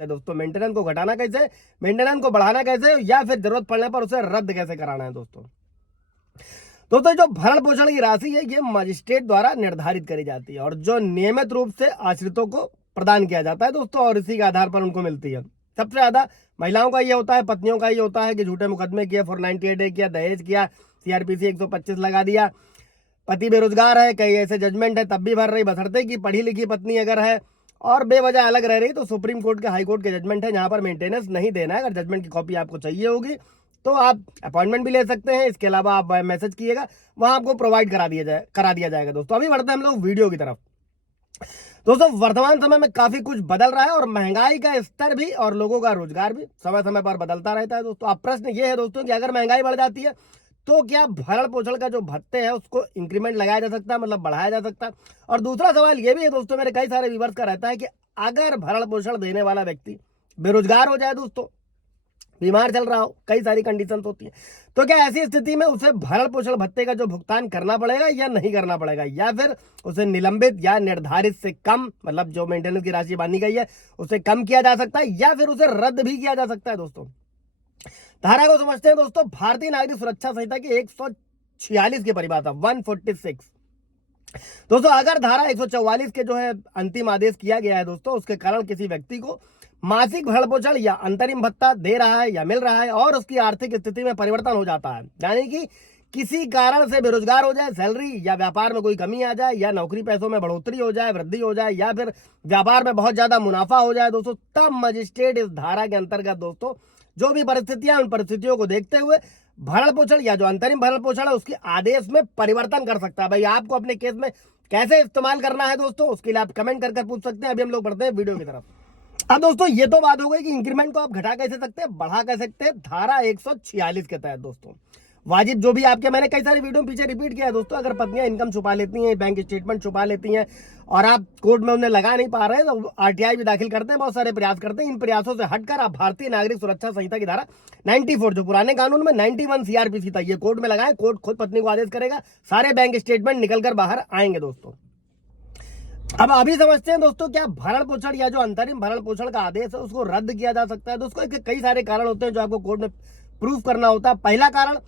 दोस्तों। मेंटेनेंस को घटाना कैसे, मेंटेनेंस को बढ़ाना कैसे, या फिर जरूरत पड़ने पर उसे रद्द कैसे कराना है दोस्तों। दोस्तों जो भरण पोषण की राशि है ये मजिस्ट्रेट द्वारा निर्धारित करी जाती है और जो नियमित रूप से आश्रितों को प्रदान किया जाता है दोस्तों, और इसी के आधार पर उनको मिलती है। सबसे ज्यादा महिलाओं का ये होता है, पत्नियों का ये होता है कि झूठे मुकदमे किया, 498 किया, दहेज किया, सीआरपीसी 125 लगा दिया, पति बेरोजगार है, कई ऐसे जजमेंट है तब भी भर रही, बशर्ते की पढ़ी लिखी पत्नी अगर है और बेवजह अलग रह रही तो सुप्रीम कोर्ट के हाई कोर्ट के जजमेंट है जहां पर मेंटेनेंस नहीं देना है। अगर जजमेंट की कॉपी आपको चाहिए होगी तो आप अपॉइंटमेंट भी ले सकते हैं। इसके अलावा आप मैसेज किएगा, वहां आपको प्रोवाइड करा दिया जाएगा दोस्तों। अभी बढ़ते हैं हम लोग वीडियो की तरफ। दोस्तों वर्तमान समय में काफी कुछ बदल रहा है और महंगाई का स्तर भी और लोगों का रोजगार भी समय समय पर बदलता रहता है दोस्तों। अब प्रश्न ये है दोस्तों कि अगर महंगाई बढ़ जाती है तो क्या भरण पोषण का जो भत्ते है उसको इंक्रीमेंट लगाया जा सकता है, मतलब बढ़ाया जा सकता है। और दूसरा सवाल ये भी है दोस्तों, मेरे कई सारे व्यूअर्स का रहता है कि अगर भरण पोषण देने वाला व्यक्ति बेरोजगार हो जाए दोस्तों, बीमार चल रहा हो, कई सारी कंडीशंस होती है, तो क्या ऐसी स्थिति में उसे भरण पोषण भत्ते का जो भुगतान करना पड़ेगा या नहीं करना पड़ेगा, या फिर उसे निलंबित या निर्धारित से कम, मतलब जो मेंटेनेंस की राशि बांधी गई है उसे कम किया जा सकता है या फिर उसे रद्द भी किया जा सकता है दोस्तों। धारा को समझते हैं दोस्तों। भारतीय नागरिक सुरक्षा संहिता की 146 की परिभाषा 146 दोस्तों, अगर धारा 144 के जो है अंतिम आदेश किया गया है दोस्तों, उसके कारण किसी व्यक्ति को मासिक भरण पोषण या अंतरिम भत्ता दे रहा है या मिल रहा है और उसकी आर्थिक स्थिति में परिवर्तन हो जाता है, यानी कि किसी कारण से बेरोजगार हो जाए, सैलरी या व्यापार में कोई कमी आ जाए, या नौकरी पैसों में बढ़ोतरी हो जाए, वृद्धि हो जाए, या फिर व्यापार में बहुत ज्यादा मुनाफा हो जाए दोस्तों, तब मजिस्ट्रेट इस धारा के अंतर्गत दोस्तों जो भी परिस्थितियां, उन परिस्थितियों को देखते हुए भरण पोषण या जो अंतरिम भरण पोषण है उसके आदेश में परिवर्तन कर सकता है। भाई आपको अपने केस में कैसे इस्तेमाल करना है दोस्तों, उसके लिए आप कमेंट कर पूछ सकते हैं। अभी हम लोग बढ़ते हैं वीडियो की तरफ। अब दोस्तों ये तो बात हो गई कि इंक्रीमेंट को आप घटा कैसे सकते हैं, बढ़ा कैसे सकते हैं धारा 146 के तहत दोस्तों। वाजिब जो भी आपके, मैंने कई सारी वीडियो पीछे रिपीट किया है दोस्तों, अगर पत्नियां इनकम छुपा लेती हैं, बैंक स्टेटमेंट छुपा लेती हैं और आप कोर्ट में उन्हें लगा नहीं पा रहे हैं तो आरटीआई भी दाखिल करते हैं, बहुत सारे प्रयास करते हैं। इन प्रयासों से हटकर आप भारतीय नागरिक सुरक्षा संहिता की धारा 94, जो पुराने कानून में 91 सीआरपीसी था, ये कोर्ट में लगाए, कोर्ट खुद पत्नी को आदेश करेगा, सारे बैंक स्टेटमेंट निकल कर बाहर आएंगे दोस्तों। अब अभी समझते हैं दोस्तों, क्या भरण पोषण या जो अंतरिम भरण पोषण का आदेश है उसको रद्द किया जा सकता है दोस्तों। इसके कई सारे कारण होते हैं जो आपको कोर्ट में प्रूफ करना होता है। पहला कारण,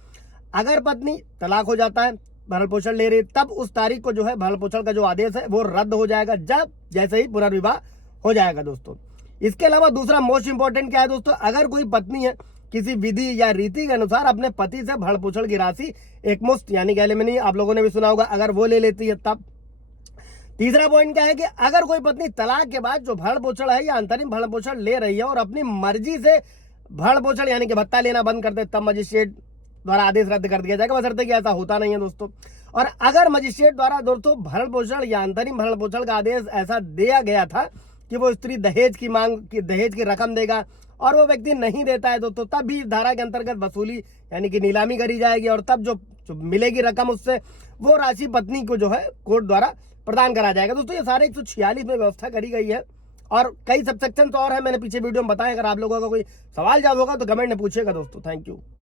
अगर पत्नी तलाक हो जाता है, भरण पोषण ले रही, तब उस तारीख को जो है भरण पोषण का जो आदेश है वो रद्द हो जाएगा, जब जैसे ही पुनर्विवाह हो जाएगा दोस्तों। इसके अलावा दूसरा मोस्ट इंपॉर्टेंट क्या है दोस्तों, अगर कोई पत्नी है किसी विधि या रीति के अनुसार अपने पति से भरण पोषण की राशि एकमुश्त यानी कि एलिमनी, आप लोगों ने भी सुना होगा, अगर वो ले लेती है तब। तीसरा पॉइंट क्या है कि अगर कोई पत्नी तलाक के बाद जो भरण पोषण है या अंतरिम भरण पोषण ले रही है और अपनी मर्जी से भरण पोषण यानी कि भत्ता लेना बंद कर दे, तब मजिस्ट्रेट द्वारा आदेश रद्द कर दिया जाएगा, बशर्ते कि ऐसा होता नहीं है दोस्तों। और अगर मजिस्ट्रेट द्वारा दोस्तों भरण पोषण या अंतरिम भरण पोषण का आदेश ऐसा दिया गया था कि वो स्त्री दहेज की मांग की, दहेज की रकम देगा और वो व्यक्ति नहीं देता है दोस्तों, तब भी इस धारा के अंतर्गत वसूली यानी कि नीलामी करी जाएगी और तब जो मिलेगी रकम उससे वो राशि पत्नी को जो है कोर्ट द्वारा प्रदान करा जाएगा दोस्तों। ये सारे 146 में व्यवस्था करी गई है और कई सबसेक्शन तो और है, मैंने पीछे वीडियो में बताया। अगर आप लोगों का कोई सवाल जवाब होगा तो कमेंट में पूछेगा दोस्तों। Thank you.